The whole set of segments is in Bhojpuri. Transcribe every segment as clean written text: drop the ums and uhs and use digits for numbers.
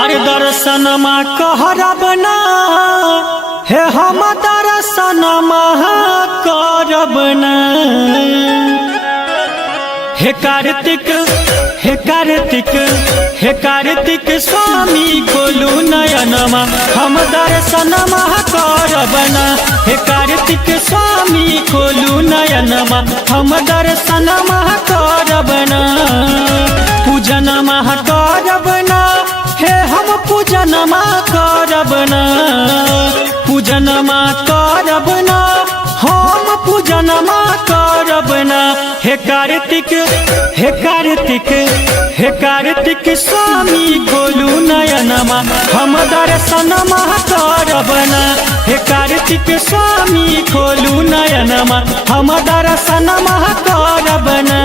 अरे दर्शनमा कहरबना हे हम दर्शनमा करबना हे कार्तिक हे कार्तिक हे कार्तिक स्वामी खोलू नयनमा हम दर्शनमा करबना हे कार्तिक स्वामी खोलू नयनमा हम दर्शनमा करबना पूजनमा करबना हे हम पूजनमा करबना पूजनमा करबना हम पूजनमा करबना हे कार्तिक हे कार्तिक हे कार्तिक स्वामी खोलू नयनमा हम दर्शनमा करबना हे कार्तिक स्वामी खोलू नयनमा हम दर्शनमा करबना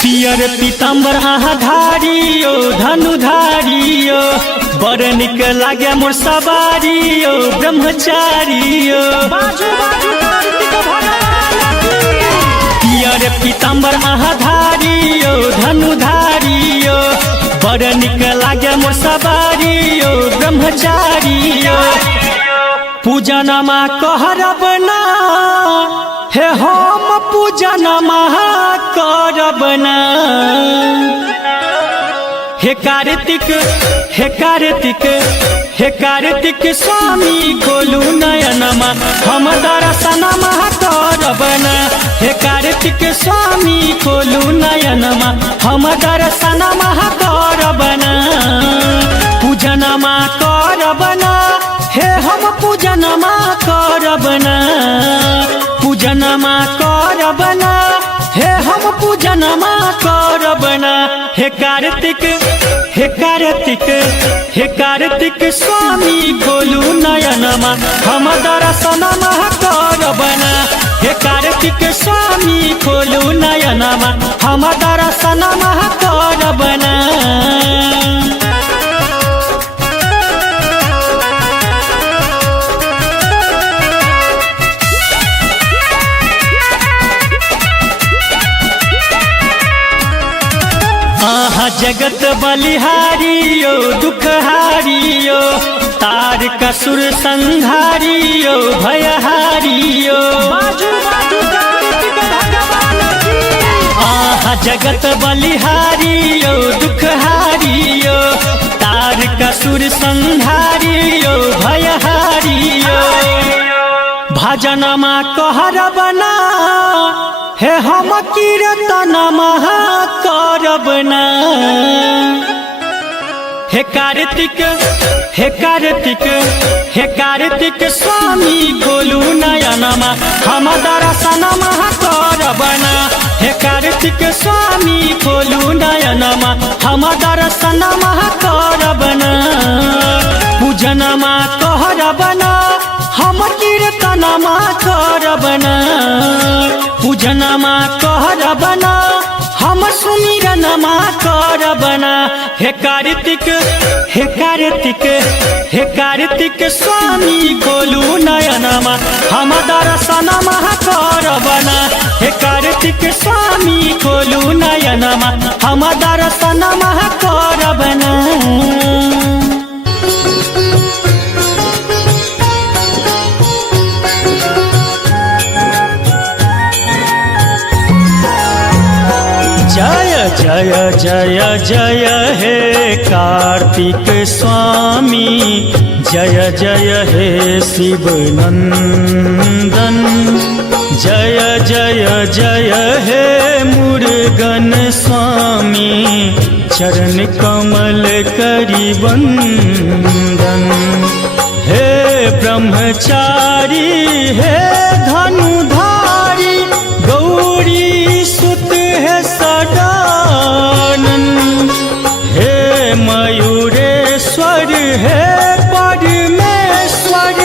पियर पीताम्बर आहा धारियो धनुधारियो बड़ निक लागे मोर सवारियो ब्रह्मचारियो पियर पीताम्बर आहा धारियो धनुधारियो बड़ निक लागे मोर सवारियो ब्रह्मचारियो पूजनमा कहरबना हे हम पूजनमा करबना हे कार्तिक हे कार्तिक हे कार्तिक स्वामी खोलू नयनमा हम दर्शनमा करबना हे कार्तिक स्वामी खोलू नयनमा हम दर्शनमा करबना पूजनमा करबना हे हम पूजनमा करबना पूजनमा करबना हे हम पूजनमा करबना हे कार्तिक हे कार्तिक हे कार्तिक स्वामी खोलू नयनमा हम दर्शनमा करबना हे कार्तिक स्वामी खोलू नयनमा हम दर्शनमा करबना जगत बलिहारियो दुखहारियो तारक सुर संहारियो भयहारियो आहा जगत बलिहारियो दुखहारियो तारक सुर संहारियो भयहारियो भजनमा कहरबना हे हम कीर्तनमा करबना हे कार्तिक हे कार्तिक हे कार्तिक स्वामी खोलू नयनमा हम दर्शनमा करबना हे कार्तिक स्वामी खोलू नयनमा हम दर्शनमा करबना पूजनमा कहरबना हम कीर्तनमा करबना पूजनमा कहरबना हम सुमिरनमा करबना हे कार्तिक हे कार्तिक हे कार्तिक स्वामी खोलू नयनमा हम दर्शनमा करबना हे कार्तिक स्वामी खोलू नयनमा हम दर्शनमा करबना जय जय जय जय हे कार्तिक स्वामी जय जय हे शिव नंदन जय जय जय हे मुरुगन स्वामी चरण कमल करी वंदन हे ब्रह्मचारी हे धनुधारी गौरी सुत है सदानन हे मयूरेश्वर हे परमेश्वर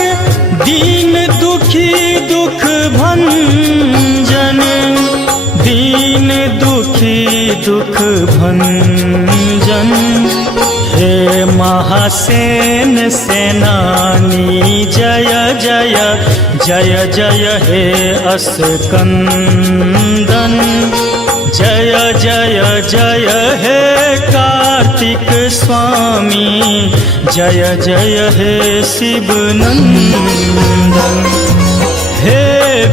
दीन दुखी दुख भंजन दीन दुखी दुख भंजन हे महा भीमासेन सेनानी जय जय जय जय हे अस्कंदन जय जय जय हे कार्तिक स्वामी जय जय हे शिवनंदन हे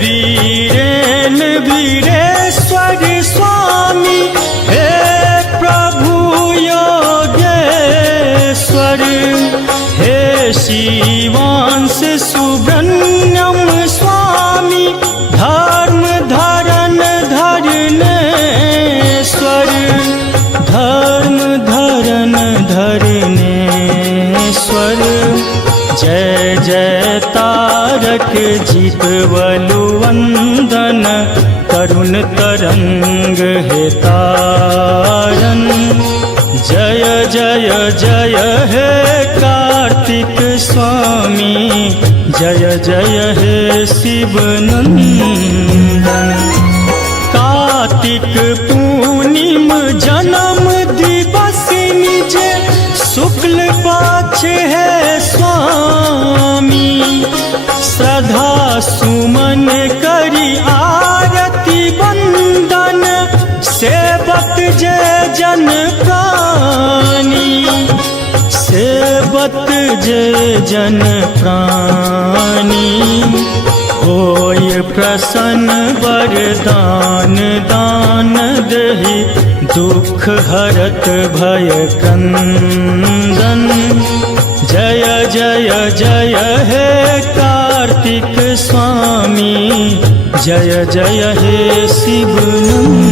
वीरेन वीरेश्वर स्वामी हे प्रभु योगेश्वर हे शिवांश सुब्रह्मण्यम स्वामी धर्म धरण धरणेश्वर धर्म धरण धरणेश्वर जय जय तारक जीतवलु वंदन तरुण तरंग हे तारन जय जय जय हे कार्तिक स्वामी जय जय हे शिवनंदन कार्तिक पूर्णिम जन्म दिवस निज शुक्ल पक्ष है स्वामी श्रद्धा सुमन करी आरती वंदन सेवक जय जन प्राणी सेवक जय जन प्राणी होय प्रसन्न वरदान दान दहि दुख हरत भय कंदन जय जय जय हे कार्तिक स्वामी जय जय हे शिवनंदन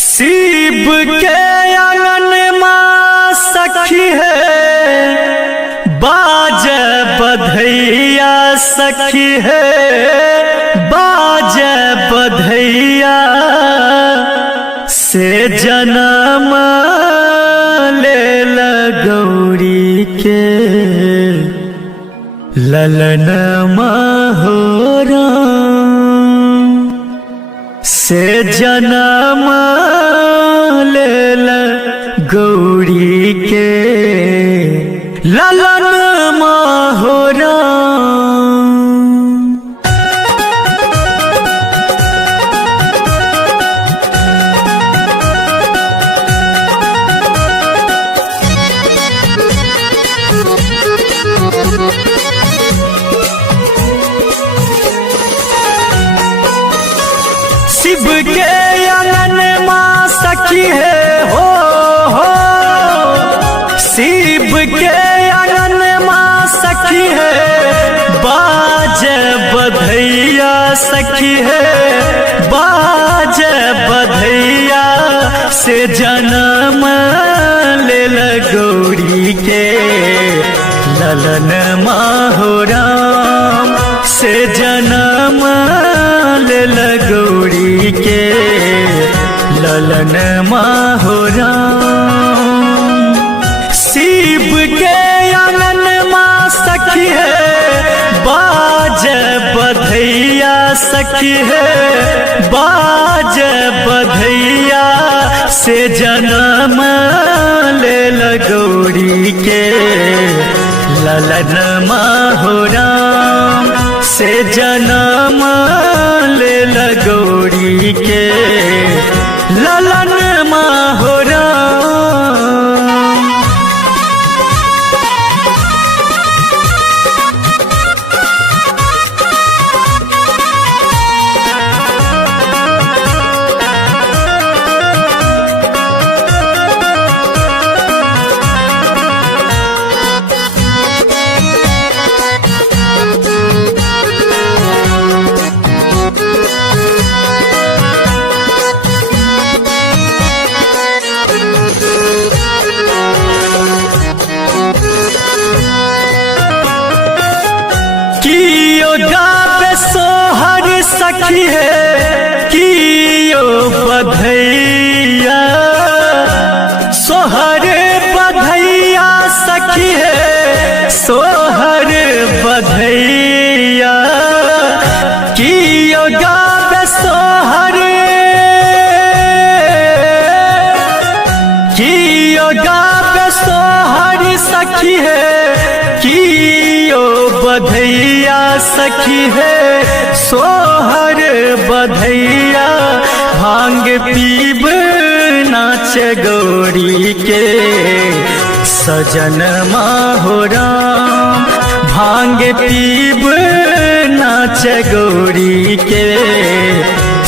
शिव के आंगन माँ सखी है बाजे बधैया सखी है बाजे बधैया से जन्म ले गौरी के ललन महोरा से जन्म ले गौरी के ललन महोरा शिव के आंगन माँ सखी है हो शिव के आंगन माँ सखी है बाजे बधैया सखी है बाजे बधैया से जन्म ले गौरी के ललन माहोराम से जन्म ले गौरी के ललन माहोराम शिव के आंगन माँ सखी है बाजे बधैया सखी है बाजे बधैया से जन्म ले गौरी के ललन माहोराम से जन्म ले गौरी के ललन माहोराम सखी है सोहर बधैया की गावे सोहर की गावे सोहर सखी है की बधैया सखी है सोहर बधैया भांग पीब नाच गौरी के सजन माहुराम भांग पीब नाच गौरी के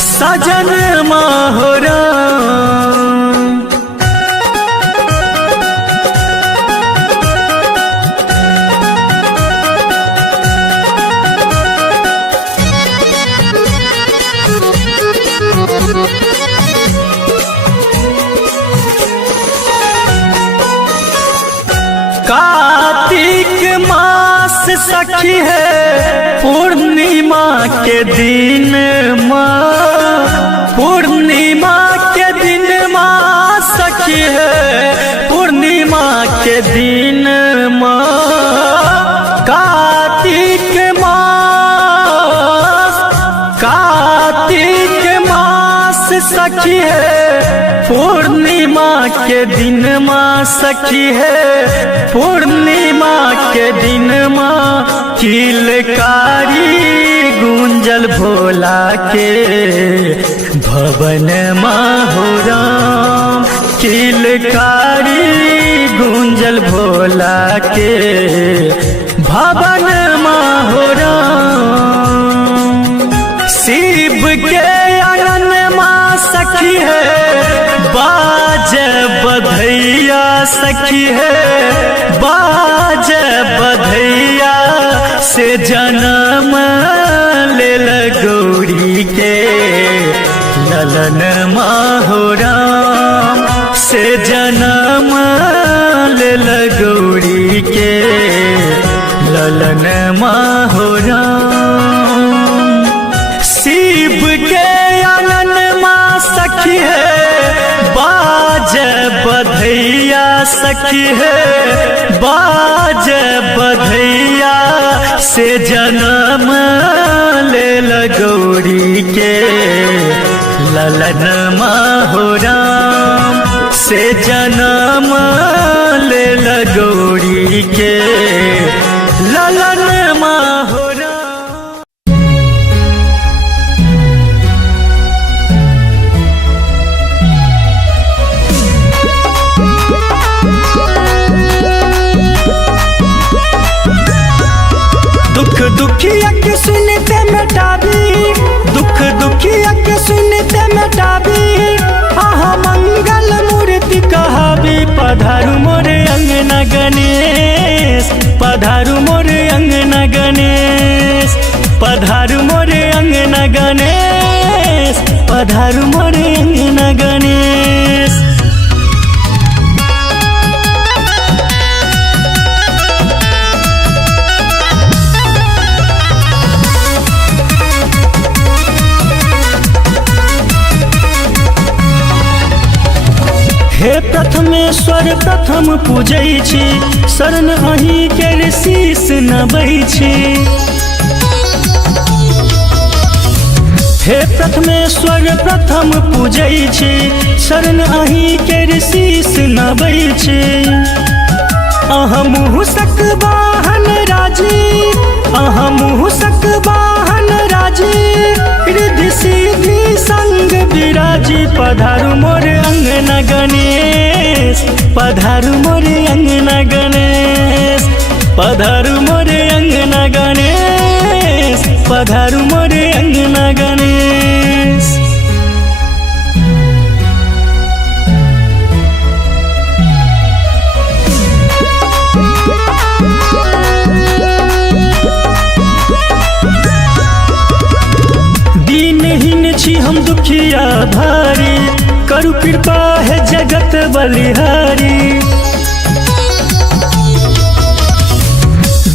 सजन माहुराम। कार्तिक मास सखी है पूर्णिमा के दिन पूर्णिमा के दिन माँ सखी है पूर्णिमा के दिन कार्तिक मास सखी है पूर्णिमा के दिन माँ सखी है पूर्णिमा के दिन माँ किलकारी गूंजल भोला के भवन माहुराम किलकारी गूंजल भोला के भवन माहुराम। शिव के आंगन माँ सखी है बाज बधैया सखी है बाज बधैया से जन्म लेल गौरी के ललन माहुराम से जन्म लेल गौरी के ललन माहुराम। शिव के आंगन माँ सखी है बाज बधैया सखी है बाज बधैया से जन्म लेल गौरी के ललन माहुराम से जन्म लेल गौरी के ललन माहुराम। दुखिया के सुनते मिटाबी दुख दुखिया के सुनते मिटाबी आहा मंगल मूर्ति कहाबी पधारू मोरे अंगना गणेश पधारू मोरे अंगना गणेश पधारू मोरे अंगना गणेश पधारू मोरे अंगना गणेश। हे प्रथमेश्वर प्रथम पूजै छी शरण अहीं के शीश नबै छी हे प्रथमेश्वर प्रथम पूजै छी शरण अहीं के शीश नबै छी अहमुह सक वाहन राजी अहमुह सक वाहन राजी रिद्धि सिद्धि संग विराजी पधारू मोर अंगना गणेश पधारू मोर अंगना गणेश पधारू मोर अंगना गणेश पधारू मोर अंगना गणेश। हम दुखिया भारी करु कृपा है जगत बलिहारी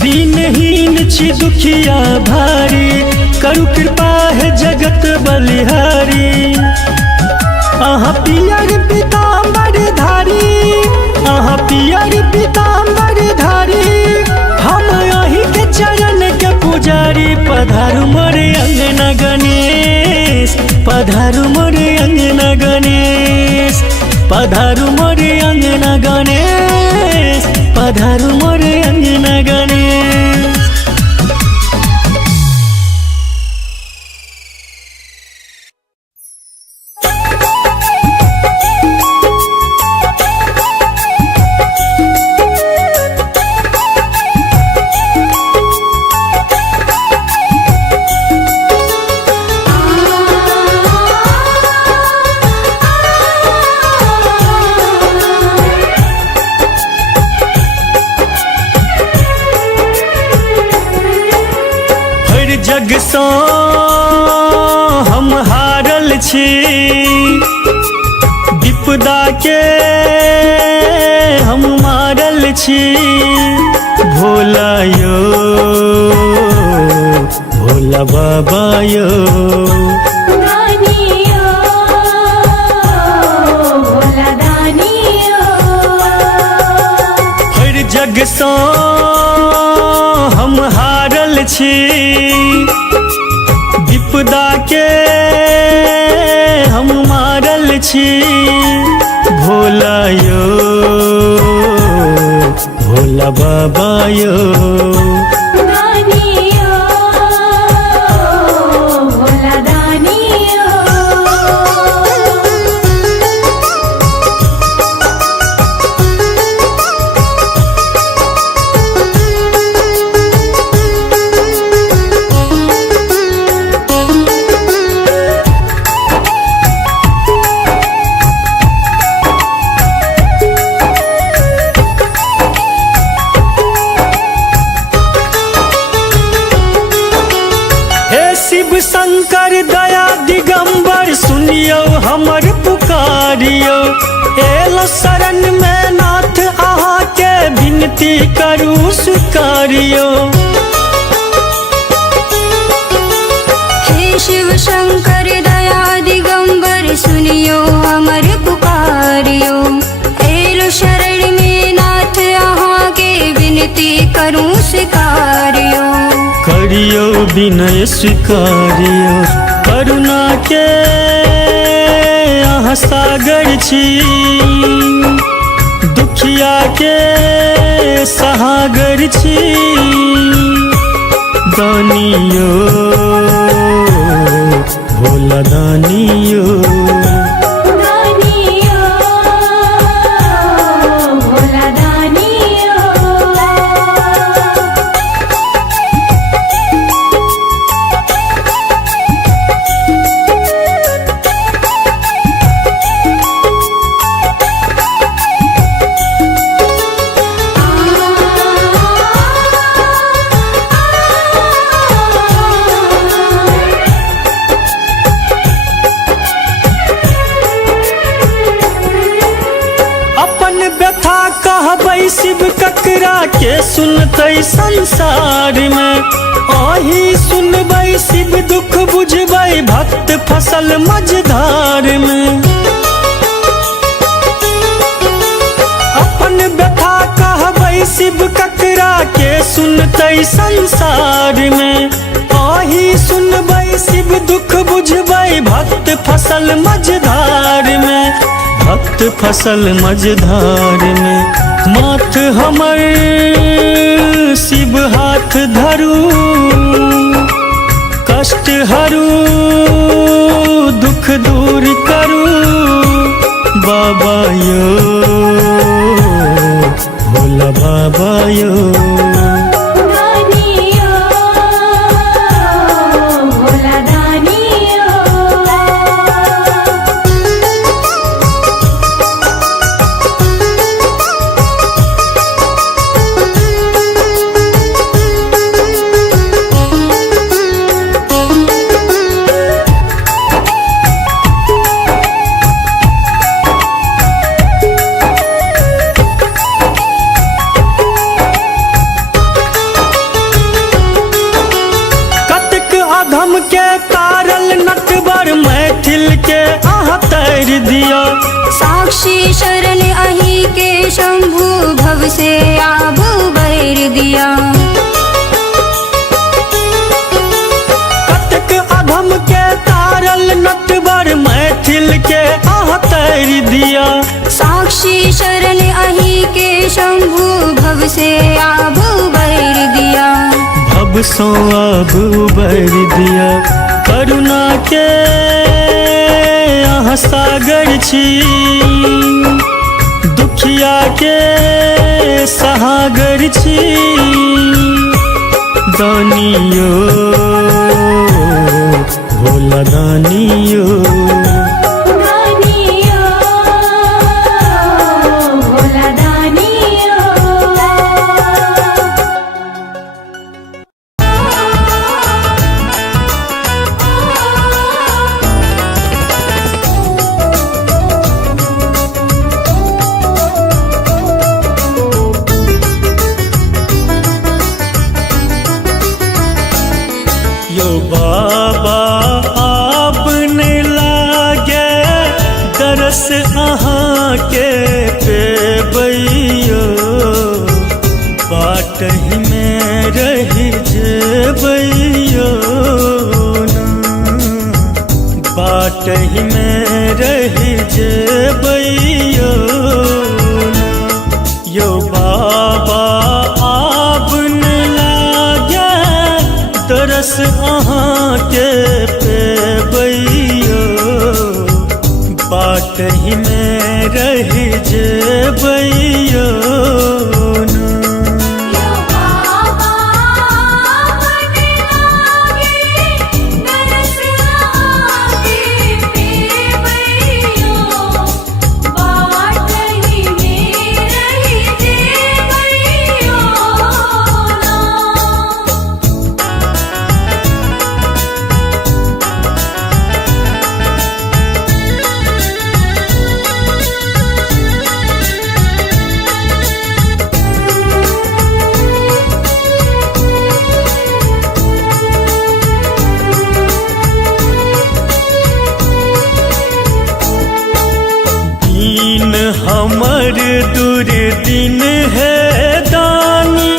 दीनहीन छी दुखिया भारी करु कृपा है जगत बलिहारी आहा पियर पीताम्बर धारी आहा पियर पीताम्बर धारी पधारू मोरे अंगना गणेश, पधारू मोरे अंगना गणेश, पधारू मोरे अंगना गणेश। जग सँ हम हारल छी, विपदा के हम मारल छी। भोला यो भोला बाबा यो, दानी यो भोला दानी यो। हर जग सँ हम हारल छी, विपदा के हम मारल छी। भोला यो भोला बाबा यो, दानी यो भोला दानी यो। शिव शंकर दया दिगंबर सुनियो हमर पुकारियो। एलो शरण में नाथ अहाँ के विनती करू स्वीकारियो। हे शिव शंकर दया दिगंबर सुनियो हमर पुकारियो। एलो शरण में नाथ अहाँ के विनती करूं स्वीकारियो। करियो विनय स्वीकारियो, करुणा के अहाँ सागर छी। दुखिया के सहागर छी। दानियो भोला दानियो, दानी यो भोला दानी यो। कहबै शिव ककरा के सुनतै संसार में। आही सुनबै शिव दुख बुझबै भक्त फसल मझधार में। अपन व्यथा कहबै शिव ककरा के सुनतै संसार में। आही सुनबै शिव दुख बुझबै भक्त फसल मझधार में। भक्त फसल मझधार में माथ हमर शिव हाथ धरू। कष्ट हरू दुख दूर करू। बाबा यो भोला बाबा यो, दानी यो भोला दानी यो। अधम के तारल नटवर मैथिल के अहाँ तर दिया। साक्षी शरण अही के शंभु भव से आबू बैर दिया। कतक अधम के तारल नट भव सो अब उबर दिया। करुणा के अहाँ सागर छी, दुखिया के सहागर छी। दानियो भोला दानियो, यो बाबा आपने लागे दरस अहाँ के पेबैयो। बाट ही में रही जेबैयो ना, बाट ही में रही जेबैयो ना। यो बाबा आपने लागे दरस अहाँ के पेबैयो। बाट ही में रही जेबैयो ना। हमर दुर्दिन है दानी,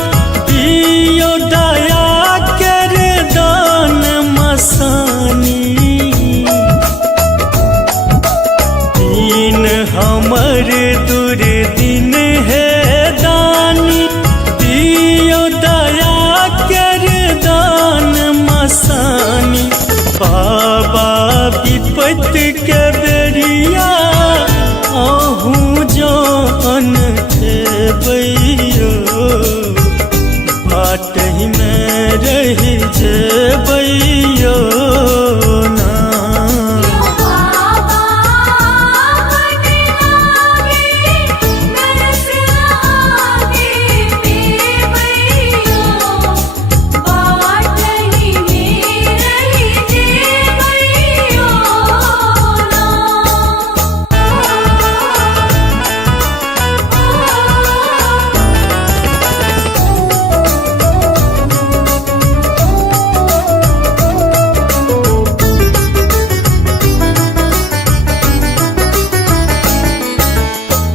दियो दया कर दान मसानी। दीन हमर दुर्दिन है दानी, दियो दया कर दान मसानी। बाबा विपत के बेरिया आहूँ जान खेबैयो। बाट ही में रही जेबैयो ना।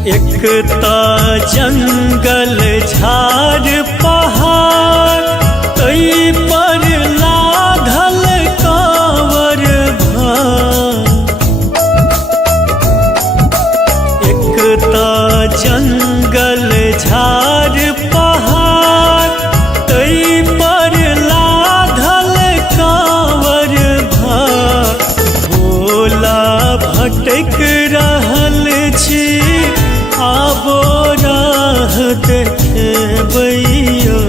एकता जंगल झाड़ पहाड़, तई पर लाधल कांवर भार। एकता जंगल झाड़ पहाड़, तई पर लाधल कांवर भार। भोला भटक रहल छी, आबो राह देखेबैयो।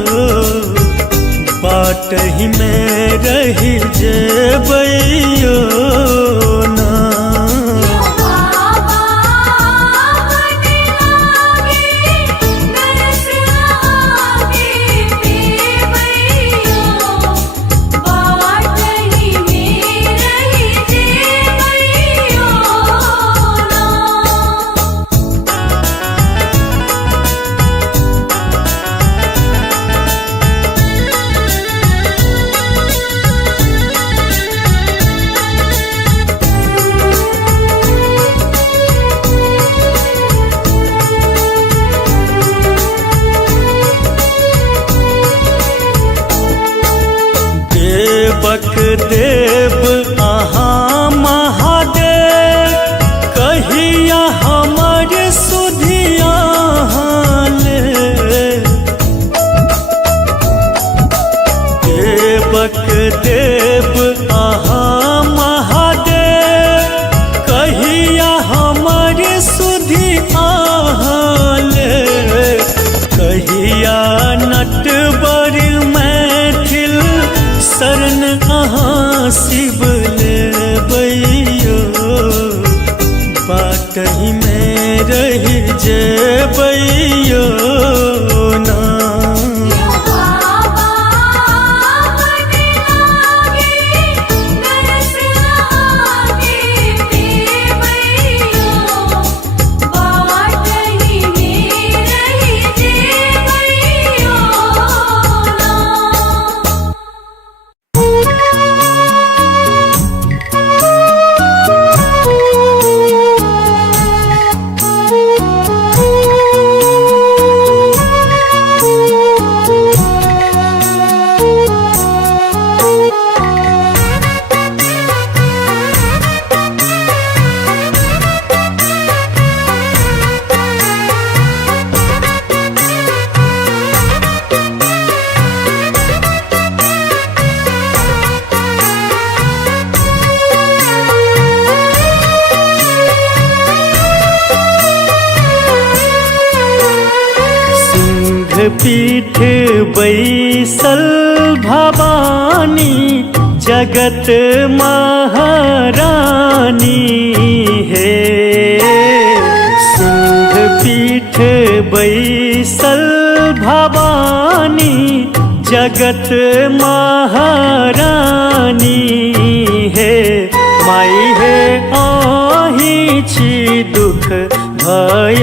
रही जेबैयो ना। पीठ बैसल भवानी जगत महारानी है। सिंह पीठ बैसल भवानी जगत महारानी है। माई है आही छी दुख भय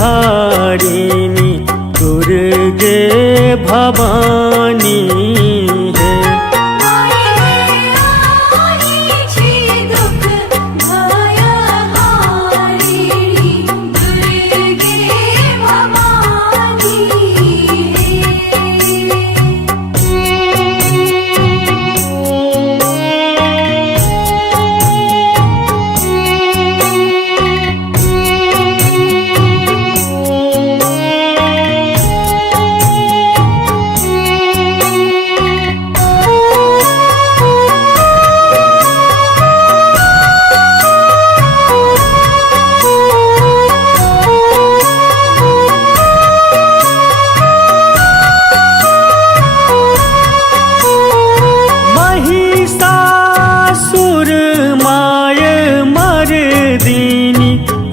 हारिणी दुर्गे भवानी है।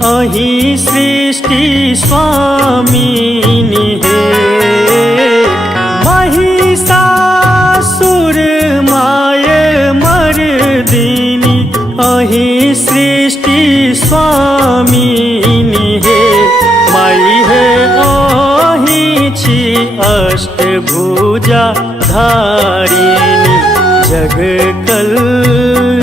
अही सृष्टि स्वामिनी है। महिषासुर माय मर्दिनी अही सृष्टि स्वामिनी है। माई है अही छी अष्टभुजा धारिणी जग कल्याणी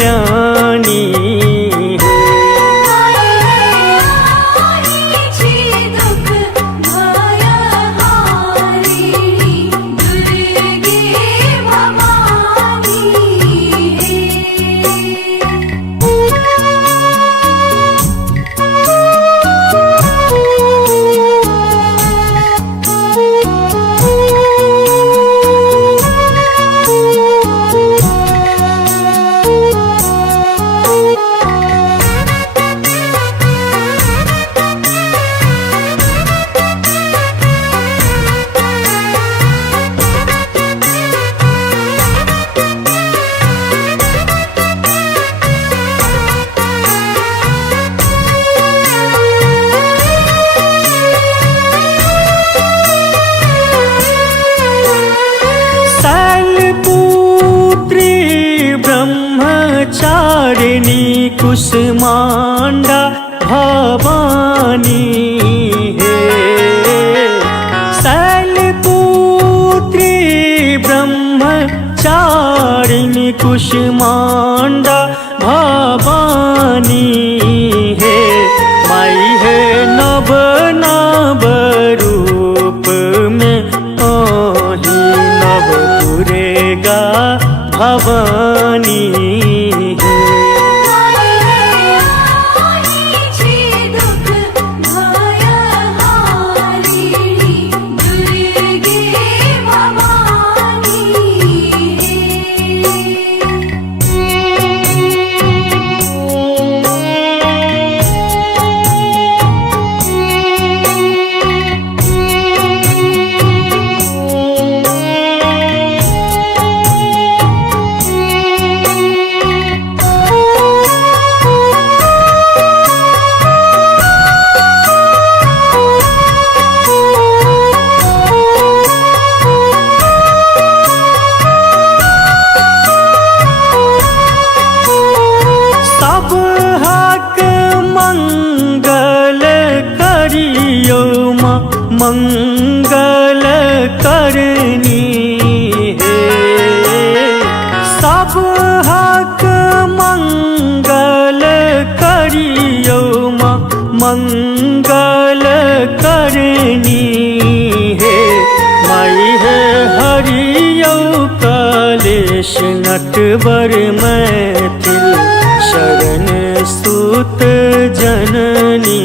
चारिणी कुसुमांडा भवानी है। शैलपुत्री ब्रह्मचारिणी कुसुमांडा भवानी है। माई है नव नव रूप में आही नव दुर्गा भवानी मंगल करनी है। सब हक मंगल करियो माँ मंगल करनी है। माई है हरियो कलेश नटवर मैथिल शरण सुत जननी